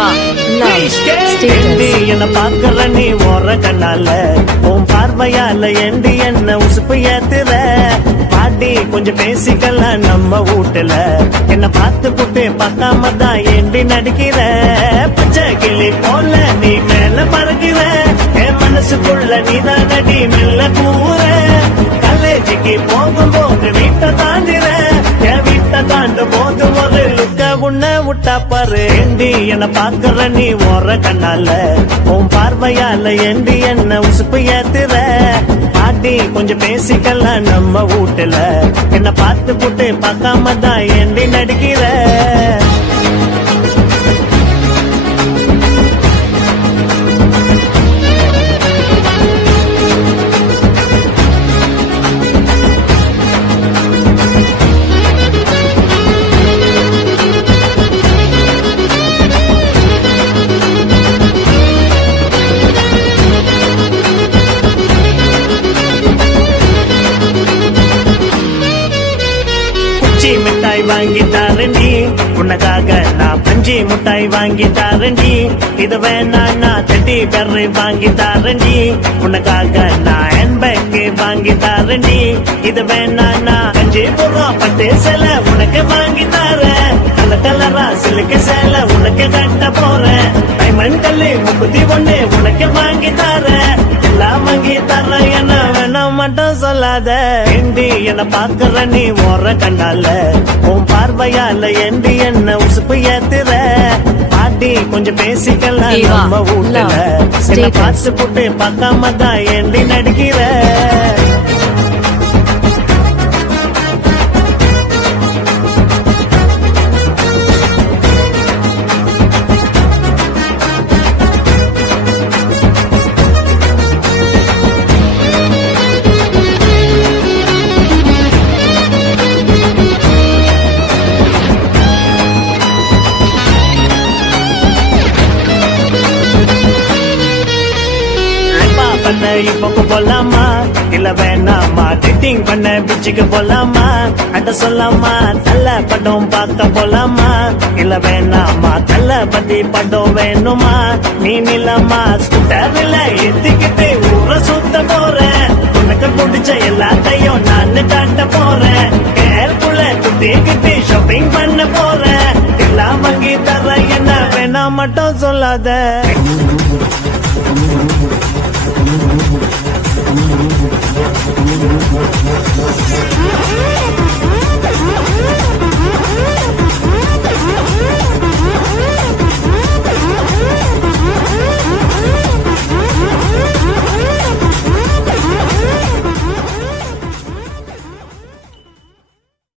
Diva, love, status. என்ன பாக்குற நீ ஓர கண்ணால உன் பார்வையால ஏண்டி என்ன உசுப்பு ஏத்துற பாட்டி கொஞ்சம் பேசிக்கலாம் நம்ம வீட்டுல என்ன பார்த்து புட்டு பார்க்காம தான் ஏண்டி நடிக்கிற பச்சை கிளி போல நீ மேல பறக்கிற என் மனசுக்குள்ள நீதான் நடி மெல்ல கூற காலேஜுக்கு போகும்போது வீட்டை தாண்டிற என் வீட்டை தாண்டும் போது ஒரு லுக்க உன்னை விட்டா பாரு ஏண்டி என்ன பாக்குற நீ ஓர கண்ணால உன் பார்வையால ஏண்டி என்ன உசுப்பு ஏத்துற பாட்டி கொஞ்சம் பேசிக்கலாம் நம்ம வீட்டுல என்ன பார்த்து புட்டு பார்க்காம தான் ஏண்டி நடிக்கிற மிட்டாய் வாங்கி தாரண்டி உனக்காக நான் பஞ்சி மிட்டாய் வாங்கி தாரண்டி இது வேணா நான் தட்டி பெர்ரை வாங்கி தாரண்டி உனக்காக நான் ஹேண்ட்பேக் வாங்கி தாரண்டி இது வேணா நான் கஞ்சிபுரம் பட்டு சேலை உனக்கு வாங்கி தாரேன் கலர் கலரா சிலுக்கு சேலை உனக்கு கட்ட போறேன் டைமண்ட் கல்லு 31 உனக்கு வாங்கி தாரேன் எல்லாம் வாங்கி தர என்ன வேணாம் மட்டும் சொல்லாத ஏண்டி என்ன பாக்குற நீ ஓர கண்ணால உன் பார்வையால ஏண்டி என்ன உசுப்பு ஏத்துற பாட்டி கொஞ்சம் பேசிக்கலாம் நம்ம வீட்டுல என்ன பார்த்து புட்டு பார்க்காம தான் ஏண்டி நடிக்கிற இப்ப போலாமா இல்ல வேணாமா டேட்டிங் பண்ண பிச்சுக்கு போலாமா அட சொல்லாமா தள்ள படம் பார்க்க போலாமா இல்ல வேணாமா தள்ள பத்தி படம் வேணுமா நீ நிலமா ஸ்கூட்டர்ல ஏத்திக்கிட்டு ஊரை சுத்த போறேன் உனக்கு பிடிச்ச எல்லாத்தையும் நான் காட்ட போறேன் கேர்க்குள்ள குத்திக்கிட்டு ஷாப்பிங் பண்ண போறேன் எல்லாம் வாங்கி தர என்ன வேணா மட்டும் சொல்லாத